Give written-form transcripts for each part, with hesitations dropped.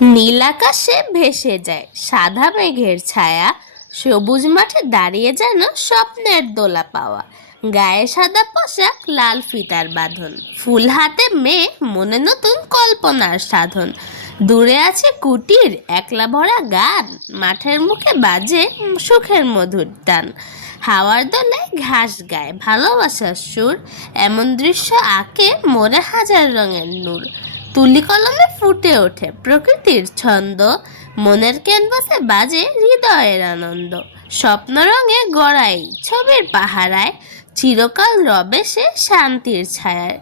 নীল আকাশে ভেসে যায় সাদা মেঘের ছায়া, সবুজ মাঠে দাঁড়িয়ে যেন স্বপ্নের দোলা পাওয়া। গায়ে সাদা পোশাক, লাল ফিতার বাঁধন, ফুল হাতে মেয়ে, মনে নতুন কল্পনার সাধন। দূরে আছে কুটির, একলা ভরা গান, মাঠের মুখে বাজে সুখের মধুর টান। হাওয়ার দোলায় ঘাস গায়ে ভালোবাসার সুর, এমন দৃশ্য আঁকে মোরে হাজার রঙের নূর। তুলি কলমে ফুটে ওঠে প্রকৃতির ছন্দ, মনের ক্যানভাসে বাজে হৃদয়ের আনন্দ। স্বপ্ন রঙে গড়াই ছবির পাহারায়, চিরকাল রবে সে শান্তির ছায়ায়।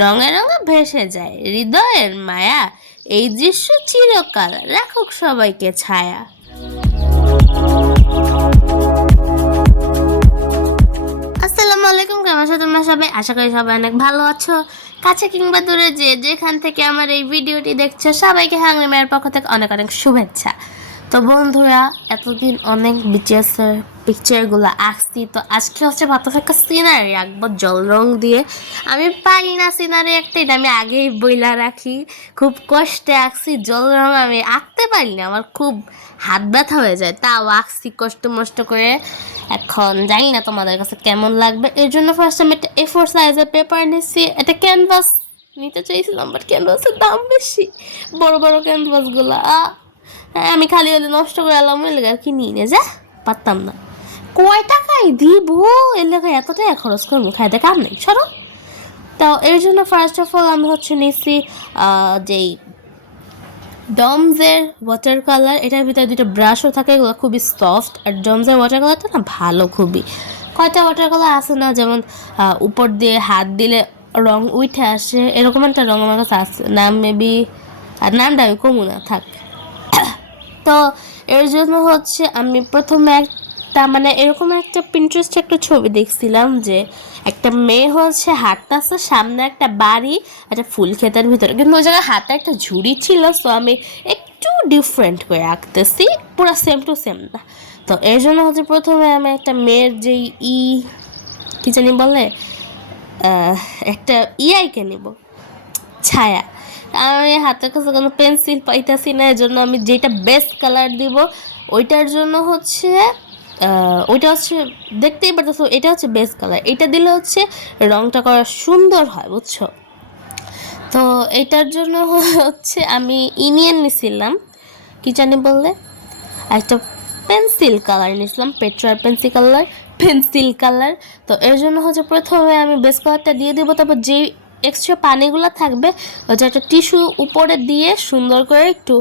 রঙে রঙে ভেসে যায় হৃদয়ের মায়া, এই দৃশ্য চিরকাল রাখুক সবাইকে ছায়া। আসসালামু আলাইকুম, কেমন আছো তোমরা সবাই? আশা করি সবাই অনেক ভালো আছো। কাছে কিংবা দূরে যে যেখান থেকে আমার এই ভিডিওটি দেখছো, সবাইকে হাংরি মায়ের পক্ষ থেকে অনেক অনেক শুভেচ্ছা। তো বন্ধুরা, এতদিন অনেক বিটিএসের পিকচারগুলো আঁকছি, তো আজকে হচ্ছে ভাবতেছি একটা সিনারি আঁকবো জল রং দিয়ে। আমি পারি না সিনারি আঁকতে, এটা আমি আগেই বইলা রাখি। খুব কষ্টে আঁকছি জল রং, আমি আঁকতে পারি না, আমার খুব হাত ব্যথা হয়ে যায়, তাও আঁকছি কষ্ট মষ্ট করে। এখন জানি না তোমাদের কাছে কেমন লাগবে, এর জন্য ফার্স্ট আমি একটা A4 সাইজের পেপার নিচ্ছি। এটা ক্যানভাস নিতে চাইছিলাম, বাট ক্যানভাসের দাম বেশি, বড় বড় ক্যানভাসগুলো। আমি খালি হলে নষ্ট করে এলাম, ওই লেগে আর কি নিয়ে নে যা পারতাম না। কয় টাকায় দিব এর লেগে এত টাকা খরচ করবো, খাইতে কাম নেই, সরো। তো এর জন্য ফার্স্ট অফ অল আমি হচ্ছে নিচ্ছি যেই ডমসের ওয়াটার কালার। এটার ভিতরে দুটো ব্রাশও থাকে, এগুলো খুবই সফট। আর ডমসের ওয়াটার কালারটা না ভালো খুবই। কয়টা ওয়াটার কালার আছে না, যেমন উপর দিয়ে হাত দিলে রং উঠে আসে, এরকম একটা রং আমার কাছে আছে, নাম মেবি, আর নামটা আমি কমু না থাক। তো এর জন্য হচ্ছে আমি প্রথমে একটা মানে এরকম একটা পিন্টারেস্টে একটা ছবি দেখছিলাম যে একটা মেয়ে হচ্ছে হাঁটতেছে, সামনে একটা বাড়ি, একটা ফুল ক্ষেতের ভিতরে, কিন্তু ওই জায়গায় হাতে একটা ঝুড়ি ছিল। সো আমি একটু ডিফারেন্ট করে আঁকতেছি, পুরো সেম টু সেম না। তো এর জন্য হচ্ছে প্রথমে আমি একটা মেয়ের যেই কি জানি বলে, একটা আইকে নিব, ছায়া। আমি হাতের কাছে কোনো পেন্সিল পাইতেছি না, এর জন্য আমি যেটা বেস্ট কালার দিব ওইটার জন্য হচ্ছে ওইটা হচ্ছে দেখতেই পারতেছো, এটা হচ্ছে বেস্ট কালার। এটা দিলে হচ্ছে রংটা করা সুন্দর হয়, বুঝছো? তো এটার জন্য হচ্ছে আমি ইনিয়ন নিছিলাম, কি জানি বললে, একটা পেন্সিল কালার নিয়েছিলাম, পেট্রার পেন্সিল কালার। তো এর জন্য হচ্ছে প্রথমে আমি বেস কালারটা দিয়ে দেবো, তারপর যে এক্সট্রা পানিগুলো থাকবে ওটা একটা টিস্যু উপরে দিয়ে সুন্দর করে একটু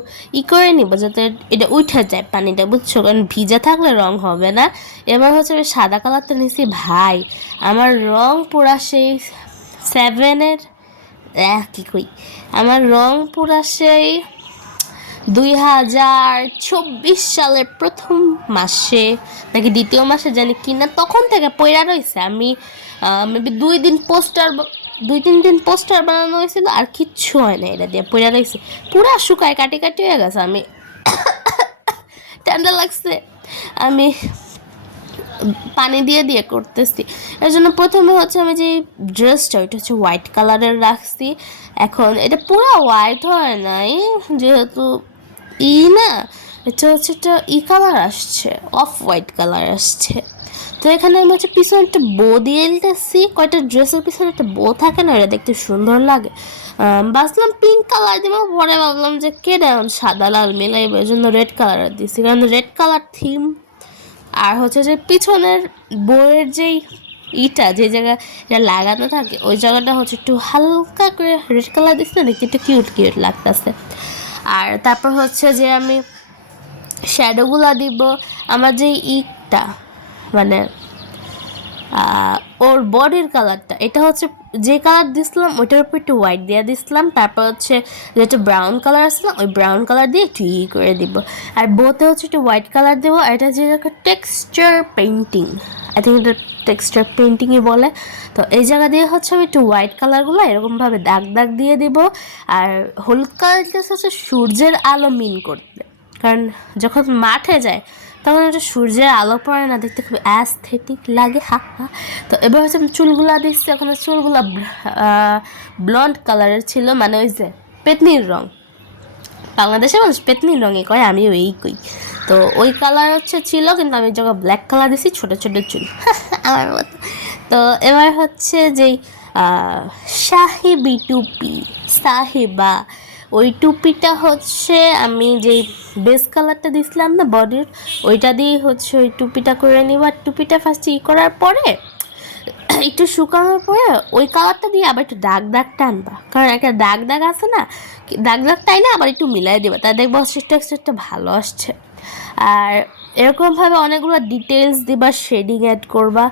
করে নিব, যাতে এটা উঠে যায় পানিটা, বুঝছো? কারণ ভিজা থাকলে রং হবে না। এবার হচ্ছে আমি সাদা কালারটা নিয়েছি। ভাই, আমার রং পুরা সেই 7-এর, কি কই, আমার রং পুরা সেই 2024 সালের প্রথম মাসে নাকি দ্বিতীয় মাসে জানি কিনা, তখন থেকে পয়রা রয়েছে। আমি মেবি 2-3 দিন পোস্টার বানানো হয়েছিল, আর কিচ্ছু হয় না, এটা দিয়ে পয়রা রয়েছে, পুরা শুকায় কাটি কাটি হয়ে গেছে। আমি ঠান্ডা লাগছে, আমি পানি দিয়ে দিয়ে করতেছি। এর জন্য প্রথমে হচ্ছে আমি যে ড্রেসটা, ওইটা হচ্ছে হোয়াইট কালারের রাখছি। এখন এটা পুরো হোয়াইট হয় নাই, যেহেতু না, এটা হচ্ছে একটা কালার আসছে, অফ হোয়াইট কালার আসছে। তো এখানে আমি হচ্ছে পিছনে একটা বো দিয়ে দিতেছি, কয়টা ড্রেসের পিছনে একটা বো থাকে না, এটা দেখতে সুন্দর লাগে। ভাবলাম পিঙ্ক কালার দিব, পরে ভাবলাম যে কেডা সাদা লাল মেলাইব, এই জন্য রেড কালার দিচ্ছি, কারণ রেড কালার থিম। আর হচ্ছে যে পিছনের বইয়ের যেই যে জায়গা এটা লাগানো থাকে, ওই জায়গাটা হচ্ছে একটু হালকা করে রেড কালার দিচ্ছে, দেখতে একটু কিউট কিউট লাগতেছে। আর তারপর হচ্ছে যে আমি শ্যাডোগুলো দিব। আমার যে মানে ওর বডির কালারটা, এটা হচ্ছে যে কালার দিছিলাম ওইটার উপর একটু হোয়াইট দিয়ে দিছিলাম। তারপর হচ্ছে যেটা ব্রাউন কালার আসছিলাম, ওই ব্রাউন কালার দিয়ে একটু করে দিব। আর বোতে হচ্ছে একটু হোয়াইট কালার দেবো। আর এটা যে একটা টেক্সচার পেন্টিং, আই থিঙ্ক এটা টেক্সচার পেন্টিংই বলে। তো এই জায়গা দিয়ে হচ্ছে আমি একটু হোয়াইট কালারগুলো এরকমভাবে দাগ দাগ দিয়ে দিব। আর হলুদ কালারটা হচ্ছে সূর্যের আলো মিন করতে, কারণ যখন মাঠে যায় তখন একটা সূর্যের আলো পড়ে না, দেখতে খুব অ্যাস্থেটিক লাগে, হা হা। তো এবার হচ্ছে আমি চুলগুলা দিচ্ছি। ওখানে চুলগুলা ব্লন্ড কালারের ছিল, মানে ওই যে পেতনির রং। বাংলাদেশে মানুষ পেতনি রঙে কয়, আমিও এই কই। তো ওই কালার হচ্ছে ছিল, কিন্তু আমি যখন ব্ল্যাক কালার দিছি ছোটো ছোটো চুল আমার মতো। তো এবার হচ্ছে যেই সাহেবি টুপি, সাহেবা, ওই টুপিটা হচ্ছে আমি যেই বেস কালারটা দিছিলাম না বডির, ওইটা দিয়ে হচ্ছে ওই টুপিটা করে নিব। আর টুপিটা ফার্স্ট করার পরে একটু শুকানোর পরে ওই কালারটা দিয়ে আবার একটু দাগ দাগ টানবা, কারণ একটা দাগ দাগ আছে না, দাগ দাগ টাই না আবার একটু মিলাই দেবা, তাই দেখবো টেক্সচারটা ভালো আসছে। আর এরকমভাবে অনেকগুলো ডিটেলস দিবা, শেডিং অ্যাড করবা।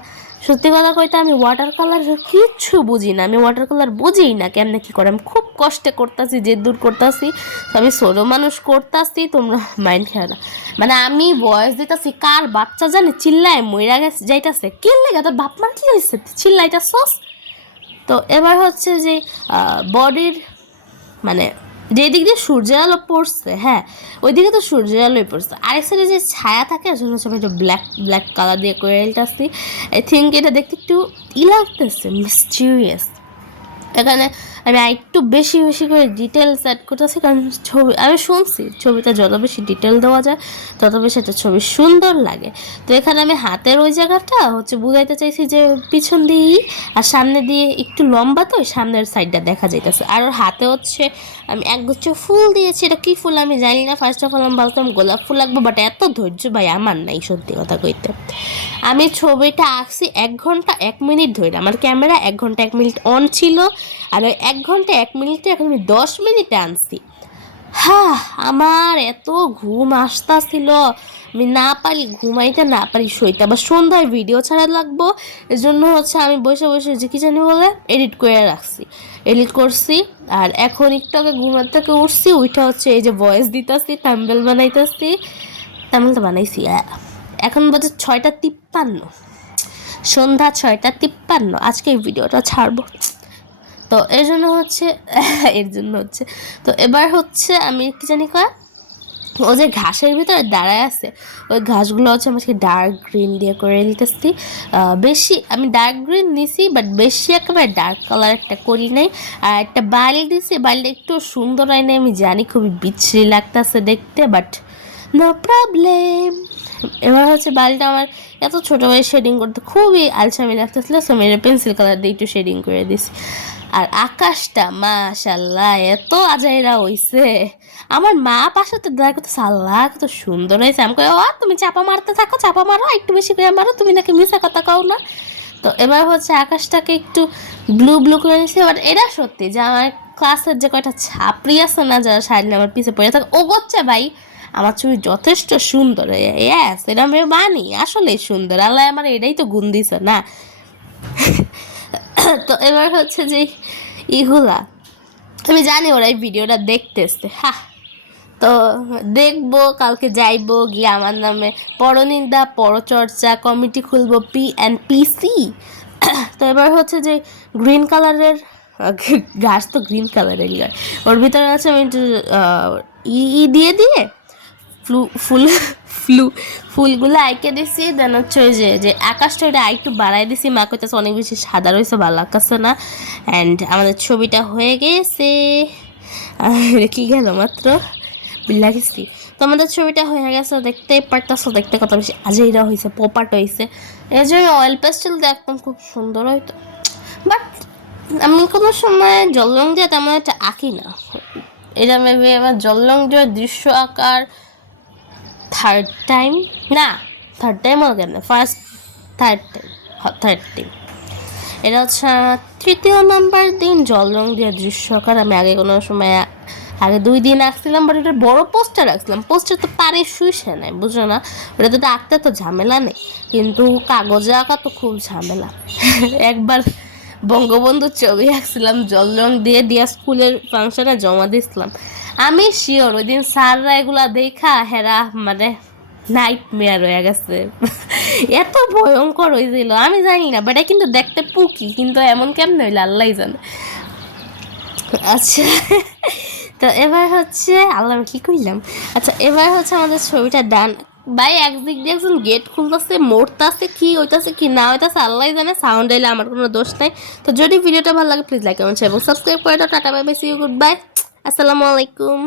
সত্যি কথা কইতে আমি ওয়াটার কালার কিচ্ছু বুঝি না, আমি ওয়াটার কালার বুঝিই না কেমনে কী করে। আমি খুব কষ্টে করতেছি, যে দূর করতেছি, তো আমি ছোটো মানুষ করতেছি, তোমরা মাইন্ড খেয়ে না। মানে আমি বয়স দিতেছি, কার বাচ্চা জানি চিল্লায় মইরা গেছে যাইতেছে, কে লেগে তোর বাপ মার কি হয়েছে চিল্লাইটা সস। তো এবার হচ্ছে যে বডির মানে যেদিক দিয়ে সূর্যের আলো পড়ছে, হ্যাঁ ওইদিকে তো সূর্যের আলোই পড়ছে, আরেক সাইডে যে ছায়া থাকে আসলে হচ্ছে আমি একটু ব্ল্যাক কালার দিয়ে করে এলটাছি। আই থিঙ্ক এটা দেখতে একটু লাগতেছে মিস্টিরিয়াস। এখানে আমি একটু বেশি বেশি করে ডিটেলস অ্যাড করতেছি, কারণ ছবি আমি শুনছি ছবিটা যত বেশি ডিটেল দেওয়া যায় তত বেশি একটা ছবি সুন্দর লাগে। তো এখানে আমি হাতের ওই জায়গাটা হচ্ছে বুঝাইতে চাইছি যে পিছন দিয়েই, আর সামনে দিয়ে একটু লম্বা, তো সামনের সাইডটা দেখা যাইতেছে। আর ওর হাতে হচ্ছে আমি একগুচ্ছ ফুল দিয়েছি, এটা কী ফুল আমি জানি না। ফার্স্ট অফ অল আমি ভাবতাম গোলাপ ফুল লাগবে, বাট এত ধৈর্য ভাই আমার নাই সত্যি কথা কইতে। আমি ছবিটা আঁকছি 1 ঘন্টা 1 মিনিট ধরে, আমার ক্যামেরা 1 ঘন্টা 1 মিনিট অন ছিল, আর ওই 1 ঘন্টা 1 মিনিটে এখন আমি 10 মিনিটে আনছি। হ্যাঁ আমার এত ঘুম আসতেছিল, আমি না পারি ঘুমাইতে, না পারি শুইতে, আবার সন্ধ্যায় ভিডিও ছাড়া লাগবো, এর জন্য হচ্ছে আমি বসে বসে যে কি জানি বলে এডিট করে রাখছি, এডিট করছি। আর এখন একটু আগে ঘুমার থেকে উঠছি, ওইটা হচ্ছে এই যে ভয়েস দিতেছি, থাম্বনেল বানাইতেছি, থাম্বনেলটা বানাইছি। এখন বাজে 6:53, সন্ধ্যা 6:53, আজকে এই ভিডিওটা ছাড়বো। তো এর জন্য হচ্ছে তো এবার হচ্ছে আমি কি জানি কয়, ও যে ঘাসের ভিতরে দাঁড়ায় আছে, ওই ঘাসগুলো হচ্ছে আমাকে ডার্ক গ্রিন দিয়ে করে নিতেছি। বেশি আমি ডার্ক গ্রিন নিছি, বাট বেশি একেবারে ডার্ক কালার একটা করি নাই। আর একটা বালি দিছি, বালিটা একটু সুন্দর হয় না আমি জানি, খুবই বিচ্ছিরি লাগতেছে দেখতে, বাট নো প্রবলেম। এবার হচ্ছে বালিটা আমার এত ছোটো ভাই শেডিং করতে খুবই আলসামি লাগতেছিল, সো আমি পেন্সিল কালার দিয়ে একটু শেডিং করে দিছি। আর আকাশটা মাশাল্লাহ এত আজাইরা হইছে, আমার মা পাশে দয়া করতে আল্লাহ কত সুন্দর হয়েছে। আমি কই ও তুমি চাপা মারতে থাকো, চাপা মারো একটু বেশি করে মারো, তুমি নাকি মিশা কথা কও না। তো এবার হচ্ছে আকাশটাকে একটু ব্লু ব্লু করে নিয়েছি। এবার এটা সত্যি যে আমার ক্লাসের যে কয়টা ছাপড়ি আছে না, যারা সাইডে আমার পিছিয়ে পড়ে থাকে, ও করছে ভাই আমার ছবি যথেষ্ট সুন্দর, ইয়াস এটা আমি মানি, আসলেই সুন্দর, আল্লাহ আমার এটাই তো গুণ দিছে না। তো এবার হচ্ছে যে ইগুলা আমি জানি ওরা এই ভিডিওটা দেখতেছে, তো দেখবো, কালকে যাইবো গিয়ে আমার নামে পরনিন্দা পরচর্চা কমিটি খুলবো PNPC। তো এবার হচ্ছে যে গ্রিন কালারের ঘাস, তো গ্রিন কালারেরই হয়, ওর ভিতরে আছে আমি একটু দিয়ে দিয়ে ফুলগুলো আইকে দিছি। দেন হচ্ছে ওই যে আকাশটা ওইটা আরেকটু বাড়াই দিছি, মা কইতেছে অনেক বেশি সাদা রয়েছে ভালো লাগতেছে না। অ্যান্ড আমাদের ছবিটা হয়ে গেছে, কি গেল মাত্র বিল্লা গেছি। তো আমাদের ছবিটা হয়ে গেছে, দেখতেই পারতেছো, দেখতে কত বেশি আজেইরা হয়েছে, পপাট হয়েছে। এই জন্য অয়েল পেস্টেল দেখতাম খুব সুন্দর হয়তো, বাট আমি কোনো সময় জল রং দিয়ে তেমন একটা আঁকি না। এটা মেবি আমার জল রং দিয়ে দৃশ্য আঁকার থার্ড টাইম কেন থার্ড টাইম। এটা হচ্ছে আমার 3য় নাম্বার দিন জল রং দিয়ে দৃশ্য আঁকার। আমি আগে কোনো সময় আগে 2 দিন আঁকছিলাম, বাট এটা বড় পোস্টার আঁকছিলাম, পোস্টার তো পারে শুইছে নাই, বুঝো না, ওটা তো আঁকতে তো ঝামেলা নেই, কিন্তু কাগজে আঁকা তো খুব ঝামেলা। একবার বঙ্গবন্ধুর ছবি আঁকছিলাম জল রং দিয়ে স্কুলের ফাংশনে জমা দিয়েছিলাম। আমি শিওর ওই দিন স্যাররা এগুলা দেখা হেরা মানে নাইট মেয়ার হয়ে গেছে, এত ভয়ঙ্কর হয়েছিল আমি জানি না, বাট কিন্তু দেখতে পুকি, কিন্তু এমন কেমন হইলো আল্লাহ জানে। আচ্ছা তো এবার হচ্ছে আল্লাহ কি করলাম, আচ্ছা এবার হচ্ছে আমাদের ছবিটা ডান। ভাই একদিক দিয়ে একজন গেট খুলতেছে, মরতেছে, কি হইতাছে কি না হইতাছে আল্লাহ জানে, সাউন্ড এলে আমার কোনো দোষ নাই। তো যদি ভিডিওটা ভালো লাগে প্লিজ লাইক কমেন্ট এবং সাবস্ক্রাইব করে দাও। Tata bye bye, see you, good bye, আসসালামু আলাইকুম।